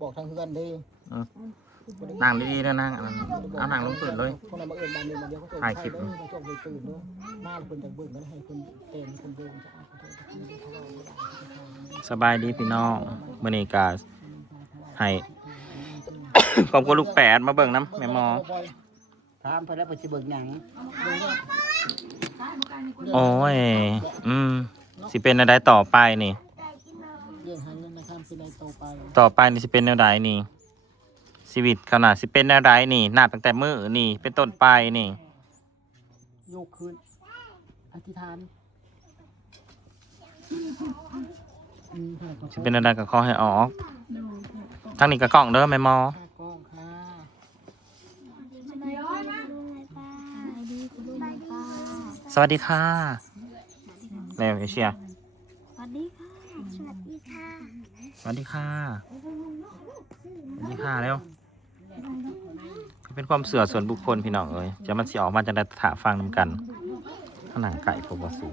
บอกทางเพื่อนดิ นั่งดีๆนะนั่งเอานั่งลงพื้นเลย คนนั้นมาเอิญบานนึงมาเดียวเขา ถ่ายคลิป มาจบไปตื่นด้วยมาคนจากเบิ่งก็ให้คนเต็มคนเดินจะเอา สบายดีพี่น้องมื้อนี้ก็ให้ ขอบคุณลูกแปดมาเบิ่งน้ำแม่หมอ ถามเพิ่นแล้วเพิ่นสิเบิ่งหยัง โอ้ยสิเป็นอะไรต่อไปนี่ เรื่องหาเงินนะครับเป็นอะไรต่อไป ต่อไปนี่สิเป็นแนวใดนี่ชีวิตขนาดสิเป็นแนวใดนี่นับตั้งแต่มื้อนี่เป็นต้นไปนี่ โยกคืนอธิษฐาน สิเป็นแนวใดก็ขอให้ออกทางนี้ก็กล้องเด้อแม่หมอ ค่ากล้องค่ะ สวัสดีค่ะแม่เอเชีย สวัสดีค่ะ สวัสดีค่ะ สวัสดีค่ะสวัสดีค่ะแล้วเป็นความเสื่อส่วนบุคคลพี่น้องเอ้ยจะมันสิออกมาจะได้ถาฟังนำกันข้างหนังไก่พบสู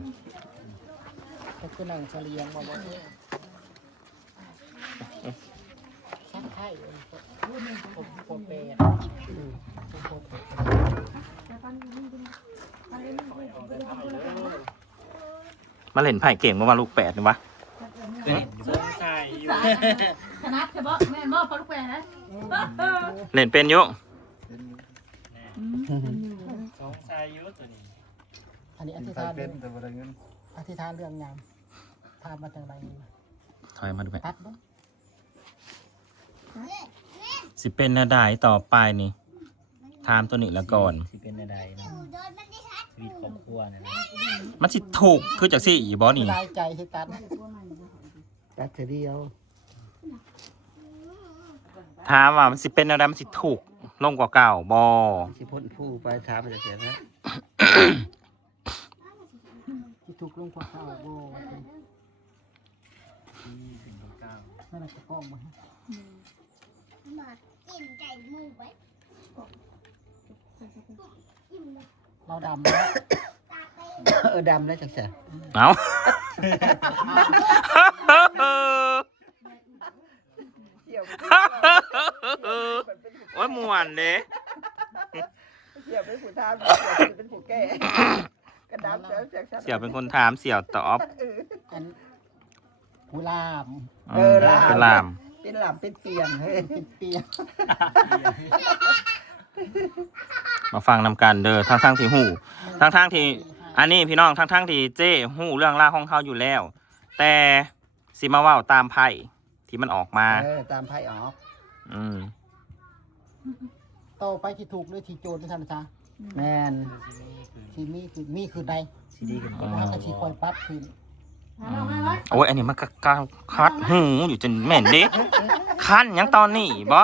ก็คือหนังเฉลียงมาบอกเนี่ยสักไข่ผมเปย์ มาเล่นไผ่เก่งมาลูกแปดนี่วะ คณะเฉพาะแม่มอบพอลูกแปรนะ เล่นเป็นอยุ อันนี้อธิษฐานอธิษฐานเรื่องยังทานมาจากไหน ถอยมาดูไป ตัดบ้าง สิเป็นนาดายต่อไปนี่ถามตัวนี้ละก่อน ที่เป็นใดๆนะชีวิตครอบครัวนะนะ มันสิถูกคือจากสี่อีบอนี่ ได้ใจให้ตัดตัดเดียว ถามว่ามันสิเป็นนาดายมันสิถูกลงกว่าเก่าบอ สิพ้นผู้ไปถามมาจากเสียนะ ที่ถูกลงกว่าข้าวโบนั่นแหละกล้องมา มากินไก่หมูไว้ เราดำแล้ว ดำแล้วจากเสีย เอา โอ้ยมวนเด้ เสียเป็นผู้ทำเป็นผู้แก่กระดำแล้วจาก เสี่ยวเป็นคนถามเสี่ยวตอบ อันกุหลาบ เป็นลาม เป็นหลับเป็นเตียงเฮ้ย เป็นเปียก มาฟังนำกันเด้อทั้งที่หูทั้งที่อันนี้พี่น้องทั้งที่เจ้หูเรื่องราวของเขาอยู่แล้ว แต่สิมาเว่าตามไพ่ที่มันออกมา ตามไพ่ออก ต่อไปที่ถูกหรือที่โจรที่ท่านจ๊ะ แมน ที่มีคือใด สีดีกัน แล้วก็ที่คอยปั๊บคืน โอ้ยอันนี้มันก็คัดหูอยู่จนเหม็นเด้คันยังตอนนี้บ่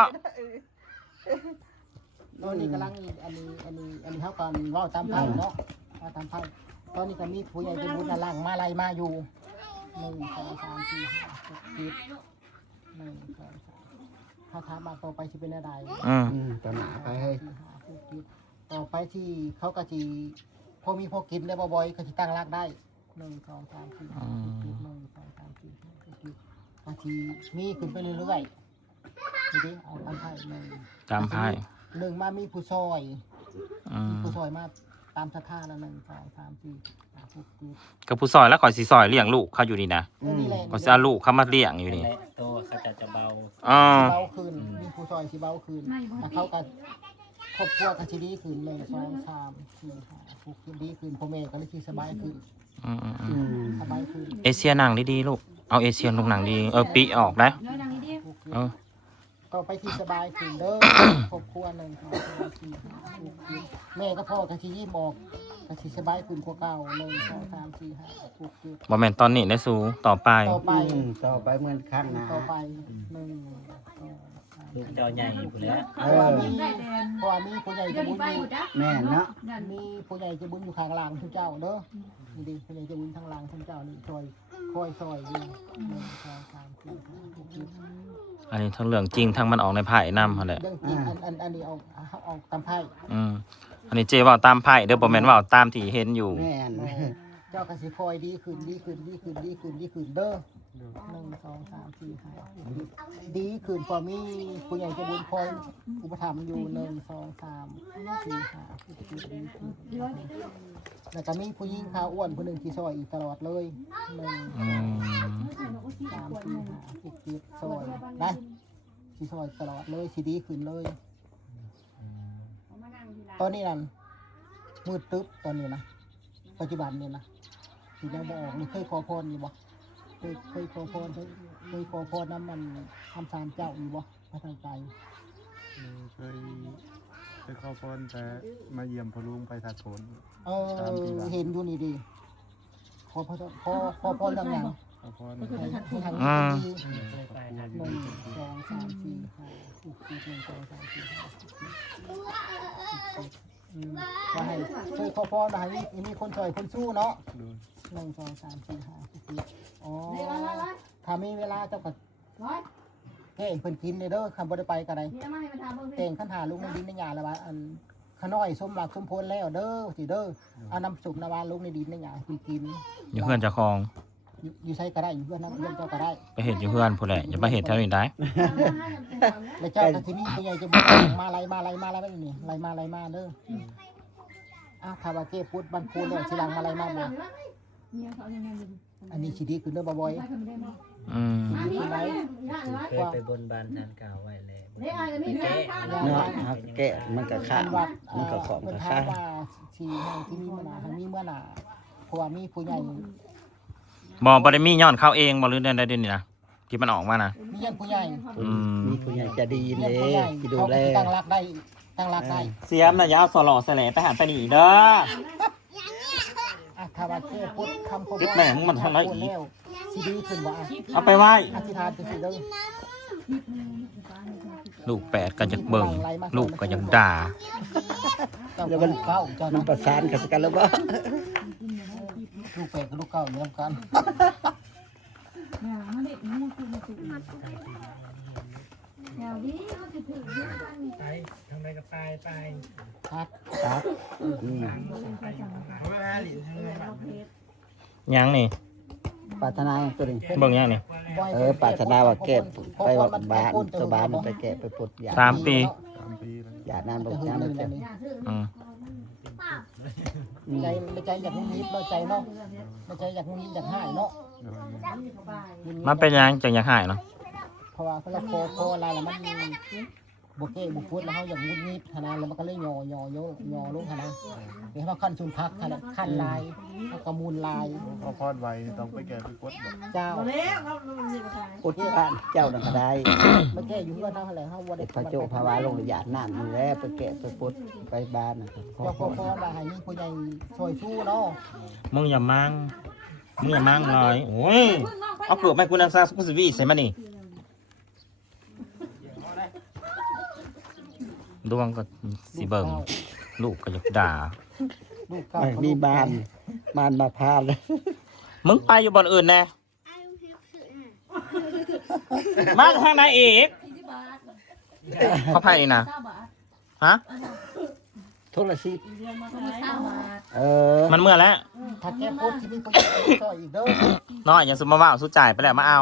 ตอนนี้กำลังอันนี้เขาก่อนว่าตามไพ่เนาะว่าตามไพ่ตอนนี้ก็มีผู้ใหญ่เป็นบุญล่างมาไล่มาอยู่1 2 3 4 5 6 7 1 2 3ถ้าถามมาต่อไปที่เป็นอะไร ตอนหนาไปให้ ต่อไปที่เขาก็จีพอมีพอกินได้บ่อยๆเขาจะตั้งรักได้1 2 3 4 5 6 7 1 2 3 4 5 6 7ก็ทีมีขึ้นไปเรื่อยๆทีนี้เอาตามไพ่ตามไพ่ หนึ่งมามีผู้ซอยผู้ซอยมาตามท่าแล้ว1 2 3 4 5 6 7 กับผู้ซอยแล้วขอยสิซอยเลี้ยงลูกเขาอยู่นี่นะ นี่แหละ ขอยสิเอาลูกเขามาเลี้ยงอยู่นี่ โตเขาจะเบา อ๋อ เบาคืนมีผู้ซอยสิเบาคืนแต่เขาก็ครอบครัวก็สิดีคืน1 2 3 4 5 6คืนดีคืนพ่อแม่ก็เลยสิสบายคืนสบายคืน เอเชียหนังดีๆลูกเอาเอเชียลูกหนังดีปีออกนะ น้อยนางนี้ดิ ก็ไปที่สบายคืนเด้อครอบครัว1 2 3 4 5 6คืนแม่ก็พ่อก็สิยิ้มออกก็สิสบายคืนกว่าเก่า1 2 3 4 5 6 7 บ่แม่นตอนนี้ได้สูต่อไป ต่อไป ต่อไปเหมือนข้างหนา ต่อไป1 ลูกเจ้าใหญ่อยู่แล้ว เพราะว่ามี ได้แดน เพราะว่ามีผู้ใหญ่ เดี๋ จะ ยว บุ นี้ ญ ไป อยู่ หมดจ้ะ แม่นเนาะ มีผู้ใหญ่จะบุญอยู่ข้างล่างทุกเจ้าเด้อนี่ดิผู้ใหญ่จะบุญทางล่างทุกเจ้านี่ช่วยคอยซอยอยู่1 2 3 4 5 6 7 อันนี้ทั้งเรื่องจริงทั้งมันออกในไพ่นำหั่นแหละ เรื่องจริงอันนี้เอาตามไพ่ อันนี้เจเว่าตามไพ่เด้อบ่แม่นเว่าตามที่เห็นอยู่ แม่น เจ้าก็สิคอยดีขึ้นดีขึ้นดีขึ้นดีขึ้นดีขึ้นเด้อ 1 2 3 4 5ดีขึ้นพอมีผู้ใหญ่จะบุญคอยอุปถัมภ์อยู่1 2 3 4 5ดีขึ้นแล้วก็มีผู้หญิงขาวอ้วนผู้หนึ่งที่ซอยอีกตลอดเลย1 อืม 2 3 4 5 6 7ซอยได้ที่ซอยตลอดเลยสิดีขึ้นเลย ตอนนี้นั่นมืดตึ๊บตอนนี้นะปัจจุบันนี่นะที่ยังบออกนี่เคยขอพรอยู่บ่เคยขอพรเคยขอพรน้ำมันทำสามเจ้าอยู่บ่พระทางไกล เคยเข้าพรแต่มาเยี่ยมพอลุงไปถัดผล เห็นอยู่นี่ดีขอพรดังยัง เข้าพร ให้ทางนี้ดี1 2 3 4 5 6 7 1 2 3 4 5 ว่าให้ช่วยขอพรมาให้มีคนช่วยคนสู้เนาะ ดู 1 2 3 4 5 6 7อ๋อถ้ามีเวลาเจ้าก็แก้เพิ่นกินเด้อคำบ่ได้ไปก็ได้แต่งขันหาลุงในดินในหญ้าแล้วว่าอันขน้อยสมหลักสมพลแล้วเด้อสิเด้อเอาน้ำสุกน้ำหวานลุงในดินในหญ้าให้เพิ่นกิน อยู่เพื่อนเจะคลอง อยู่ใช้ก็ได้อยู่เพื่อนน้ำเพื่อนเจ้าก็ได้ ไปเห็ดอยู่เพื่อนผู้ใดอย่าไปเห็ดแถวนี้ได้ แล้วเจ้าก็สิมีผู้ใหญ่จะบอกมาไล่แบบนี้ไล่มาเด้อถ้าว่าเก็บพุทธบรรพูแล้วสิหลังมาไล่มาบ่อันนี้สิดีขึ้นเด้อบ่บ่อย อืม ดีขึ้นไหม เคยไปบนบานทานกล่าวไว้แล้วแกะ เนาะครับแกะมันก็ขาด วัด มันก็ของ เพิ่น ก็ ถา ขาม ด ว่าสิให้ที่มีมื้อหน้าให้มีมื้อหน้าเพราะว่ามีผู้ใหญ่ บ่ได้มีย้อนเข้าเองบ่หรือได้เดี๋ยวนี้นะที่มันออกมานะ มีเงินผู้ใหญ่ อืม มีผู้ใหญ่จะดี มี เล เงินผู้ ย ใหญ่ ที่ดู เขา แล ตั้งรักได้ เสียมน่ะอยาวสลอแสลไปหาไปนี่เด้อ ถ้าว่าเก็บพุทธคำขอ คิดแม่งมันทำอะไรอีก แล้วสิดีขึ้นบ่ เอาไปไหว้ อธิษฐานจังซี่เด้อ ลูกแปดก็อยากเบิ่งลูกก็อยากด่า เจ้าก็ลูกเก้าเจ้า มัน นะ ประสานกันกันแล้วบ่ ลูกแปดกับลูกเก้าเลี้ยงกัน ไปทำไรก็ไป ครับ ครับอืม ยังนี่ ปรารถนาตัวนี้ เบิ่งยังนี่ ปรารถนาว่าแก้ไปว่าบ้านตัวบ้านไปแก้ไปปลดยา 3 ปี 3 ปีแล้ว อย่านานบ่ จะ ยาม หึ บ่ ง เจ็บ อืม ใจอยากงุนงิดเนาะใจเนาะใจอยากงุนงิดอยากหายเนาะ มันเป็นยังจังอยากหายเนาะ เพราะว่าเขาเราโคลายแล้วมันบเก้บุพุดแล้วเขาอยากงุนงิดขนาดแล้วมันก็เลยย่อลงขนาดเดี๋ยวเขาขั้นชุนพักขนาดขั้นลายเขากระมูลลาย เข้าพรไว้ต้องไปแก้ไปกดบ่ เจ้า ปลดบ้านเจ้านั่นก็ได้ มันแก้อยู่เพื่อนเขาอะไรเขาบ่ได้ พระโจภาวะลงหยาดน้ำนี่แหละไปแก้ไปปลดไปบ้านนะครับขอ เจ้า พ พ่อ ร มาให้มีผู้ใหญ่ช่วยสู้เนาะ มึงอย่ามั่งเลยโอ้ยเอาเกือบไม่คุณอาซาสุสวีใส่มานี่ดวงก็สิเบิ่งลูกก็อยากด่า ลูกเก้า ไม่มีบ้านมาพาเลย มึงไปอยู่บ่อนอื่นแน่มาทางไหนอีกเขาไผ่นะฮะ โทรศัพท์ มันเมื่อแล้ว ถ้าแก้พุทธที่มีผู้ใหญ่ช่วยอีกเด้อ น้อยยังสมมาว่าสู้จ่ายไปแล้วมาเอา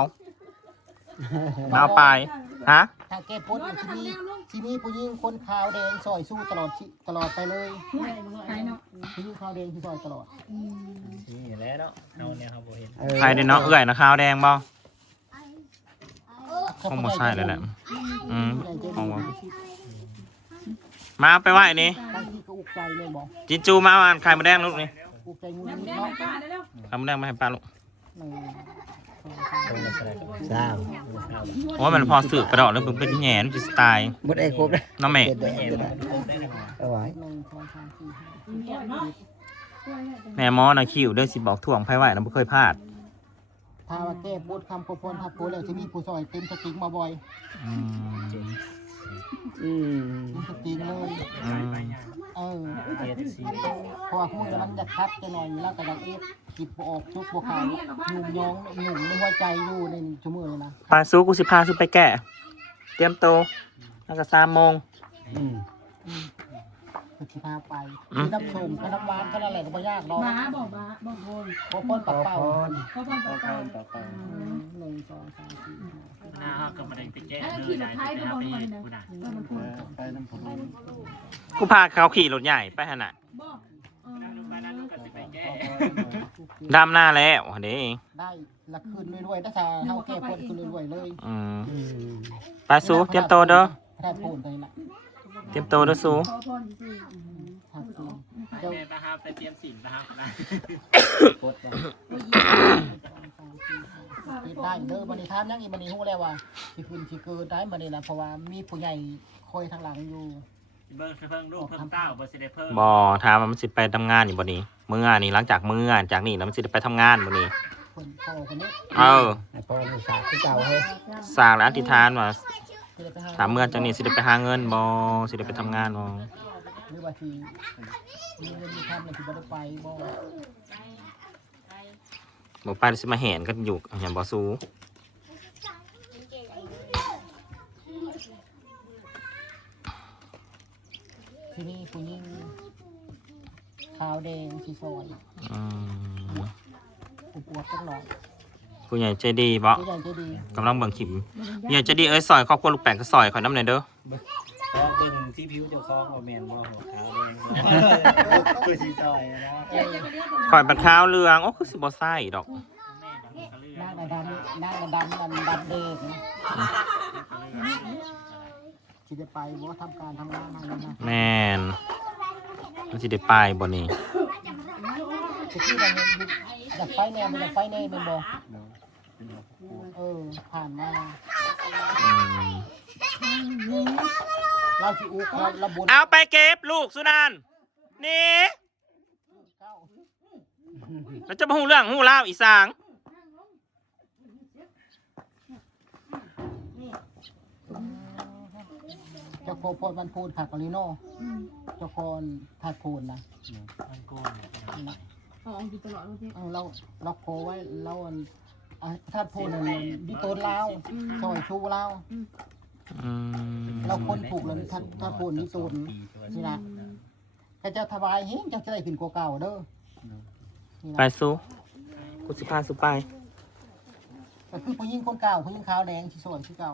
ไปฮะ ถ้าแก้พุทธที่มีผู้หญิงคนขาวแดงช่วยสู้ตลอดไปเลยผู้หญิงขาวแดงที่ช่วยตลอด นี่แหละเนาะเอาเนี่ยครับผมเห็น ใครเด่นเนาะเอื่อยนะขาวแดงบ่ห้องบ่ใช่เลยแหละห้องบ่มาไปไหว้นี่ บางทีก็อุกใจเลยบอก จินจูมาอ่านไข่มดแดงลูกนี่ อุกใจงูนิดเนาะ ไข่มดแดงมาให้ป้าลูก สาว เพราะว่ามันพอสืบกระดอกแล้วมึงเป็นแหน่นจิสไตล์ หมดไอ้ครบเลย น้องแม่ เด็ดเอาไว้ แม่หมอนะคิวเด้อสิบอกถ่วงไผไหวนะบ่เคยพลาด ถ้าว่าแก้พุทธคำโคพรทับพุทธแล้วที่มีผู้ช่วยเต็มสติกมาบ่อย อืม เต็มสติกเลย อืม เพราะว่าพวกมันจะคัดจะหน่อยแล้วก็จะเอฟจิบออกชุบบัวขาวหนุ่มยองหนุ่มในหัวใจอยู่ในชั่วโมงเลยนะ พาสู้กูสิพาสู้ไปแก่เตรียมโตแล้วก็3 โมง คือสิพาไปมีน้ำส้มกับน้ำหวานก็นั่นแหละก็บ่ยากหรอก บ้าบอกบ้าบอกโวย ขอพรปักเป้า เขาบอกเก่า ต่อไป 1 2 3 4 5 หน้าก็มาได้ไปแก้ ไอ้ เล ขี่ ย ร ได้ ถไทย ไป ก็บอก ปี มันนะ กูน่ะ มันพูด ไปน้ำพลุง กูพาเขาขี่รถใหญ่ไปหนน่ะ บอก ไปนั้นก็สิไปแก้ ดำหน้าแล้วเด้ ได้ละคืนรวยๆนะจ๊ะเฮาแก้พรคืนรวยๆเลย อืมไปสู้เตรียมโตวเด้อ พระธาตุโพนตัวนี้น่ะ เตรียมโตวเด้อสู้ ขอพรสิ ธาตุโพน เจ้าไปหาไปเตรียมสินนะครับนะ กดบ่ ติดได้เด้อบัดนี้ถามยังอีกบัดนี้ฮู้แล้วว่าสิขึ้นสิเกิดได้บัดนี้น่ะเพราะว่ามีผู้ใหญ่คอยทางหลังอยู่ เบิ่งเพิ่งลูกเพิ่งเต้าบ่สิได้เพิ่ม บอถามว่ามันสิไปทำงานอยู่บ่นี้มื้อนี้หลังจากมื้อจากนี้แล้วมันสิได้ไปทำงานบ่นี้ เพิ่นพ่อคนนี้ เออ ให้พ่อนี่สาธุเก่าเฮ้ย สร้างและอธิษฐานว่า สิได้ไปหา ถามเมื่อจากนี้สิได้ไปหาเงินบ่สิได้ไปทำงานบ่ หรือว่าสิมีเงินมีคำแล้วสิบ่ได้ไปบ่ บ่ไปสิมาแหนกันอยู่หยังบ่สู้ ที่นี่ผู้หญิงขาวแดงสีซอย อืม ผู้ปวดจังหน่อย ผู้ใหญ่ใจดีบ่ ผู้ใหญ่ใจดี กำลังเบิ่งคลิปผู้ใหญ่ใจดีเอ้ยซอยครอบครัวลูกแป้งก็ซอยข่อยนำหน่อยเด้อ เพราะเบิ่งที่ผิวเจ้าของบ่แม่นบ่หัวขาวแดงคือสิซอยนะ ข่อยบัดขาวเหลืองโอ้คือสิบ่ใส่ดอก หน้าดำหน้าดำมันดำเด็กที่จะไปบ่ทำการทำงานทางนั้นนะ แม่นมันสิได้ไปบ่นี่ จะที่เราอยากไปแน่มันอยากไปแน่เป็นบ่ผ่านมา อืม เราสิอุกเราบุญ เอาไปเก็บลูกสุนันท์นี่ เก้า แล้วจะมาหูเรื่องหูเล่าวอีสาง เจ้าโคพรมันพูดผักกะลิโน่เจ้าโคนผัดพูนนะ มันโกน นะ อ๋ออยู่ตลอดเลย เราโคไว้เราถ้าพูดดิโตนลาวซอยชูลาว อืม เราคนถูกแล้วถ้าพูดดิโตนนี่นะก็จะถวายเฮ้ยจะได้ขึ้นกว่าเก่าเด้อ ไปสู้กูสิพาสู้ไป ก็คือผู้หญิงคนเก่าผู้หญิงขาวแดงที่สวยที่เก่า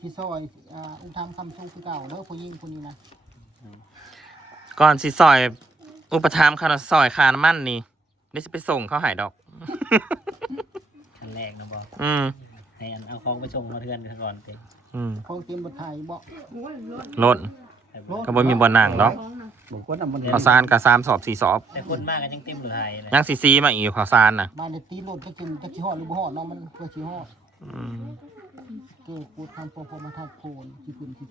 ที่ซอยอุ้มทำคำสู้คือเก่าเด้อผู้หญิงคนนี้นะ ก่อนสิซอย อุปถัมภ์คาซอยคาน้ำมันนี่นี่สิไปส่งเขาใหายดอก ขั้นแรกนะบ่ อืม ให้อันเอาของไปส่งมาเทือนกันก่อนติ อืม ของเตรียมบทไทยบอก ล้นก็บ่มีบ่นั่งดอก บอกว่าน้ำมัน ข้าวสารกับ3 สอบ 4 สอบ แต่คนมากกันยังเต็มหรือไทยเลย ยังซีมาอีกข้าวสารน่ะ บ้านในตีโหลดจะกินจะขี้หอดหรือบ่หอดเนาะมันเพื่อขี้หอด อืม เกิดพูดทำโปรโพมาทัดโคนที่คุณที่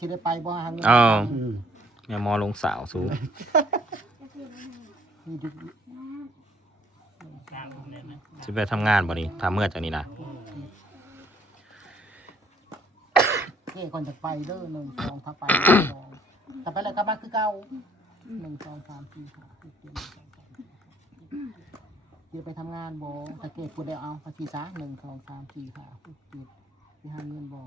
สิได้ไปบ่หาเงิน แม่มอลงสาวสู้ นี่ดิ สิไปทำงานบ่นี่ทำเมื่อจากนี้นะ เก้ก่อนจะไปเด้อ1 2ถ้าไป2แต่ไปแล้วก็มาคือเก่า1 2 3 4 5 6 7 จะไปทำงานบ่ถ้าเกิดพูดได้เอาภาษีซะ1 2 3 4 5 6 7ที่หาเงินบ่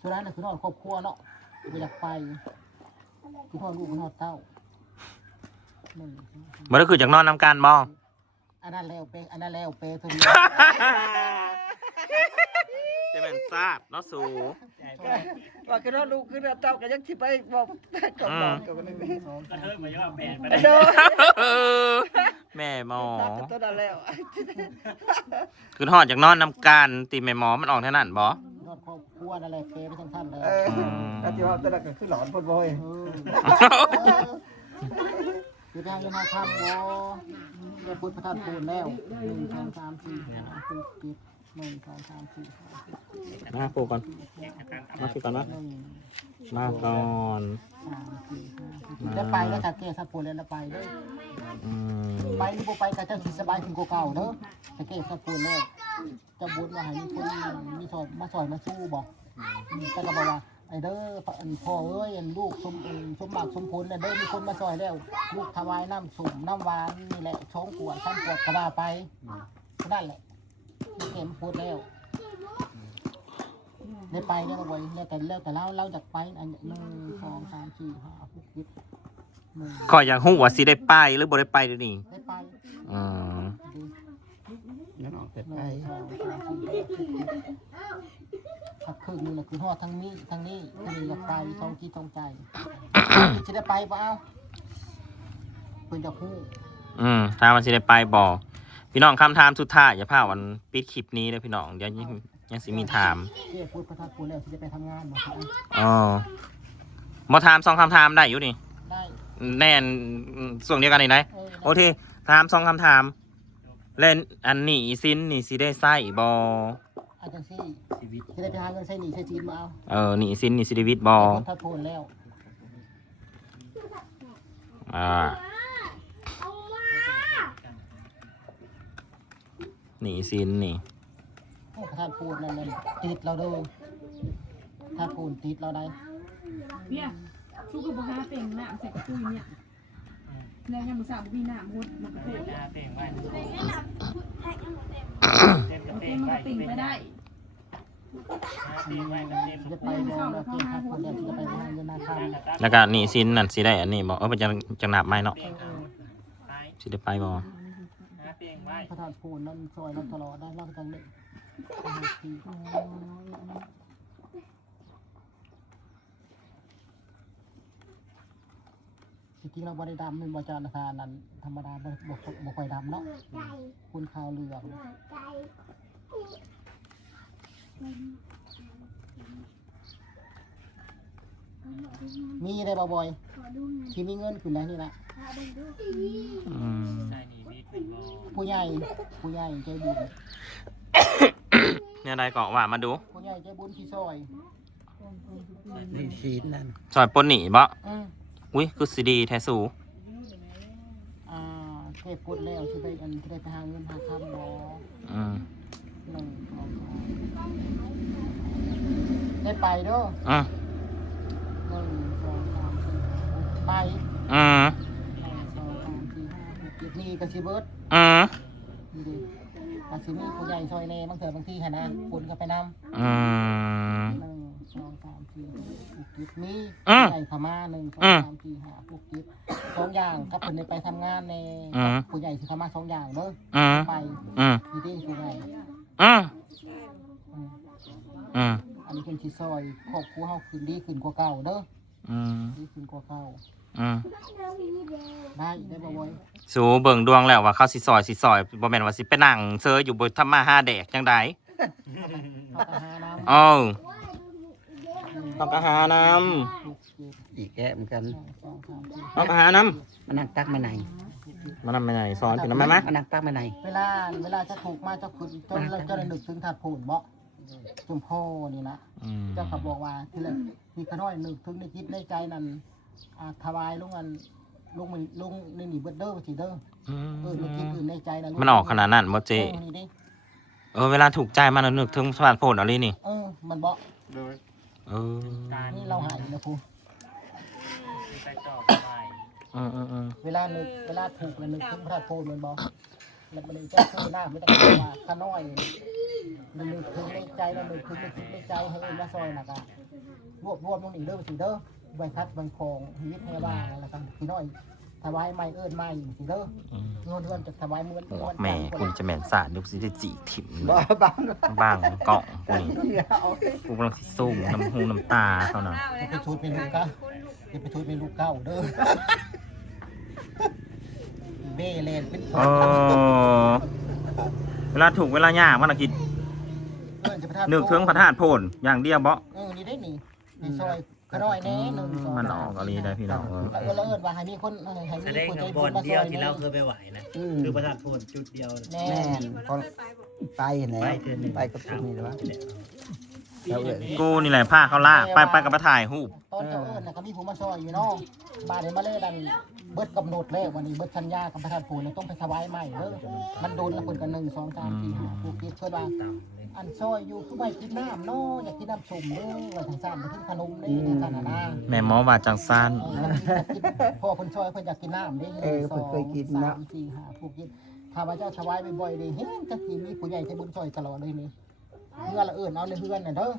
สุดท้ายน่ะคือนอนครอบครัวเนาะไม่อยากไปคือพ่อลูกนอนเต้า บ่ได้คือจากนอนนำกันบ่ อันนั้นแล้วเปอันนั้นแล้วเปเท่านี้ จะเป็นซาดเนาะสู ว่าคือเราดูคือเราเต้ากันยังสิไปบอกก่อนบอกกันนึง กระเทิบมาย่อแบนไป โดน แม่หมอ ตัดกันตัวนั้นแล้ว คือหอดจากนอนนำกันตีแม่หมอมันออกเท่านั้นบ่ นอนครอบครัวนั่นแหละเปไปทั้งท่านเลย ก็ที่ว่าตัวนั้นก็คือหลอนพ่นบ่อย คือทางยังมาทำบ่ได้พุทธประทานปูนแล้ว1 2 3 4 5 6 7 1 2 3 4 5 มาปูก่อนมาสิก่อนนะมาก่อน จะไปแล้วถ้าแก้ถ้าปูนแล้วไปเด้อ อืม ไปหรือบ่ไปก็จะสิสบายขึ้นกว่าเก่าเด้อถ้าแก้ถ้าปูนแล้วจะบุญว่าให้มีคนมีสอยมาสู้บ่แต่ก็บอกว่าไอ้เด้อพ่อเอ้ยลูกสมหมักสมผลเด้อมีคนมาซอยแล้วลูกถวายน้ำส้มน้ำหวานนี่แหละ2 ขวด3 ขวดก็ว่าไปนั่นแหละ เข็มพูดแล้วได้ไปได้บ่อยแล้วแต่เราจากไปอัน1 2 3 4 5 6 7 ขอยอยากฮู้ว่าสิได้ไปหรือบ่ได้ไปเดี๋ยวนี้ ได้ไป อืม นั่นออกแต่ไป ถ้าครึ่งนึงน่ะคือฮอดทั้งนี้ทั้งนี้อยากไป2 จิต 2 ใจสิได้ไปบ่เอาเพิ่นจะฮู้ ถ้ามันสิได้ไปบ่พี่น้องคำถามสุดท้ายอย่าพาวันปิดคลิปนี้เด้อพี่น้องเดี๋ยวยังสิมีถาม เจ้พูดประทัดพูดแล้วสิจะไปทำงานบ่ครับ บ่ถาม2คำถามได้อยู่นี่ ได้ แน่นส่วนเดียวกันนี่ได้โอเคถาม2คำถามเล่นอันนี้สินนี่สิได้ใช้บ่ อาจารย์ซี่สิได้ไปหาเงินใช้หนี้ใช้จีนมาเอา นี่สินนี่สิได้วิทย์บ่ ประทัดพูดแล้ว นี่สินนี่ ประทัดพูดนั่นติดเราเด้อถ้าพูดติดเราได้ เนี่ยชุกกับบ่หาเป่งน้ำใส่กระตุ้ยเนี่ยแล้วยังบ่ทราบบ่มีน้ำหดมันก็โผล่ หน้าเป่งไว้ โอเคมันก็ติ่งไปได้ เป่งไว้กับเต็ม จะไปเดินแล้วเจ้ถ้าพูดแล้วจะไปหาเงินนาคา แล้วก็นี่สินนั่นสิได้อันนี้บ่เป็นจังหนับไหมเนาะ ไป สิได้ไปบ่ หน้าเป่งไว้ ประทัดพูดนั่นซอยเราตลอดได้เราจังเลยจริงๆเราบริดำเป็นบริจาคนั้นธรรมดาบ่ค่อยดำเนาะคุณข่าวเรือมีได้บ่บ่อยที่มีเงินขึ้นได้นี่นะ ใส่หนีวิทย์เป็นบ่ ผู้ใหญ่ใจบุญ เนี่ยได้ก็ว่ามาดู ผู้ใหญ่ใจบุญที่ซอย ในซีนนั่น ซอยปนหนีบ่ อืม คือสิดีแท้สู เทพพุทธแล้วที่ได้ที่ได้ไปหาเงินหาคำบ่ อืม 1 2 3ได้ไปเด้อ อืม 1 2 3 4 ไป อืม 1 2 3 4 5 6 7นี่ก็สิเบิด อืม นี่ดิก็สิมีผู้ใหญ่ซอยแน่บางเทื่อบางทีหั่นนะคนก็ไปนำ อืม 1 2 3 4 6 7มี อืม ใหญ่เข้ามา1 2 3 4 5 6 7 2อย่างถ้าเพิ่นได้ไปทำงานในผู้ใหญ่สิเข้ามา2อย่างเด้อ อืม ไป อืม นี่ดิผู้ใหญ่ อืม อืม อืม อันนี้เป็นสิซอยครอบครัวเฮาขึ้นดีขึ้นกว่าเก่าเด้อ อืม ดีขึ้นกว่าเก่า อืม ได้บ่บ่อย สูเบิ่งดวงแล้วว่าเขาสิซอยบ่แม่นว่าสิไปนั่งเซยอยู่บนทำมาหาแดกจังได๋ เฮาก็หาน้ำ ต้องก็หาน้ อีกแกะเหมือนกัน ำต้องก็หาน้ มานั่งตักมาไหน ำมันนำไปไหนสอนพี่น้ำไหม มานั่งตักมาไหน เวลาจะถูกมาจะขึ้นจนเราจะได้นึกถึงถาดพูนบ่จุมพ่อนี่นะ เจ้าก็บอกว่าที่ขน้อยนึกถึงในจิตในใจนั้นถวายลุงในนี่เบิดเด้อสิเด้อในจิตอื่นในใจนั้น มันออกขนาดนั้นบ่เจ นี่ดิ เวลาถูกใจมันนึกถึงสมาร์ทโฟนเอาเลยนี่ มันบ่ โดย นี่เราหายนะครู ไปต่อไป เวลาถูกแล้วนึกถึงพระโพธิ์มันบ่แล้วมันจะซื้อหน้าไม่ต้องว่าขน้อยมันนึกถึงในใจแล้วนึกถึงในจิตในใจให้มาซอยน่ะก็รวบลงนี่เด้อสิเด้อใบคัดใบของชีวิตให้ว่าแล้วกันพี่น้อยถวายไม้เอิ้นไม้สิเด้อเงินจะถวายมื้อ แม่คุณจะแม่นสารดูสิได้จีถิ่ม บ่บัง บ้างเกาะกูนี่กูกำลังสิสู้น้ำหูน้ำตาเขาน่ะ ไปชูดเป็นลูกก้าอย่าไปชูดเป็นลูกเก้าเด้อเบ้เลนเป็น เวลาถูกเวลายากมันคิดนึกถึงพระธาตุโพนอย่างเดียวบ่ นี่ได้นี่ในซอยขน้อยแน่1 2 มันออกอะไรได้พี่น้อง แล้วเอิ้นว่าให้มีคนให้ แส มี ดง คนใจ กับบ บุ อ ญ ล มาซ เดียว อย ที่ นี่ เราเคยไปไหวนะคือประธานโทษจุดเดียว แน่ แม่นพอไปแล้วไปกับพวกนี้แล้ววะแล้วเอ้ย กูนี่แหละผ้าเขาลากไปกับมาถ่ายรูป ตอนเจ้าเอิ้นน่ะก็มีผู้มาซอยอยู่เนาะบาดนี้มาเลยดันเบิดกำหนดแล้ววันนี้เบิดสัญญากับพระธาตุโพนต้องไปถวายใหม่เด้อมันโดนแล้วเพิ่นก็1 2 3 4 5ผู้คิดเพิ่นว่าอันซอยอยู่คือไม่กินน้ำเนาะอยากกินน้ำส้มเด้อว่าทางซ่านไปกินขนมเด้อท่านน่ะนะ แม่หมอว่าจังซัน พ่อเพิ่นซอยเพิ่นอยากกินน้ำเด้ เพิ่นเคยกินนะ 3 4 5ผู้คิด ถ้าว่าเจ้าถวายบ่อยๆนี่เห็นจักทีมีผู้ใหญ่ใจบุญช่วยตลอดเลยนี่เพื่อละเอิ้นเอาในเฮือนน่ะเด้อ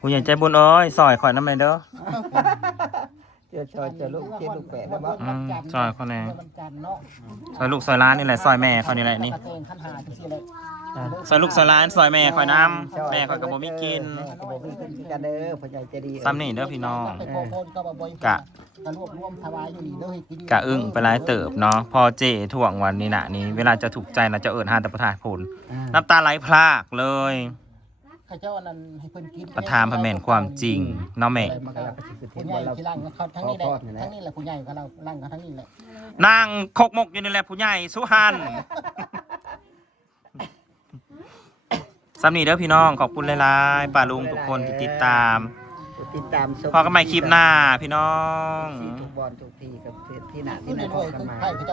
ผู้ใหญ่ใจบุญเอ้ยซอยข่อยน้ำเลยเด้อ เจอลูกเจอลูกแฝดแล้วบ่ ซอยเขาแน่ วันจันทร์เนาะ ซอยลูกซอยร้านนี่แหละซอยแม่เขานี่แหละนี่ กระเตงขันหาจังซี่แหละ ซอยลูกซอยร้านซอยแม่ข่อยน้ำแม่ข่อยก็บ่มีกิน แม่ก็บ่มีกินคือกันเด้อพ่อใหญ่ใจดี ซ้ำนี่เด้อพี่น้อง ไปขอพรก็บ่บ่อย กะ ก็รวบรวมถวายอยู่นี่เด้อให้กิน กะอึ้งไปหลายเติบเนาะพอเจถ่วงวันนี้น่ะนี่เวลาจะถูกใจนะจะเอิ้นหาแต่ประทายผลน้ำตาไหลพรากเลย ข้าเจ้านั้นให้เพิ่นกิน ประทานพระแม่นความจริงเนาะแม่ มันก็รับไปสิคือเท ผู้ ศ ใหญ่ บ่เรา ที่ร่างเขาทั้งนี้แหละทั้งนี้แหละผู้ใหญ่ก็เราร่างเขาทั้งนี้แหละ นั่งคกมกอยู่นี่แหละผู้ใหญ่สุหันซ้ำนี่เด้อพี่น้องขอบคุณหลายๆป้าลุงทุกคนที่ติดตาม ติดตาม พอกันใหม่คลิปหน้าพี่น้อง ทุกบอลทุกทีกับที่หน้า ที่ ที่ ไหน ไหนพ ด้ อ วย กัน คือ มา ไผ่เขาเจ้า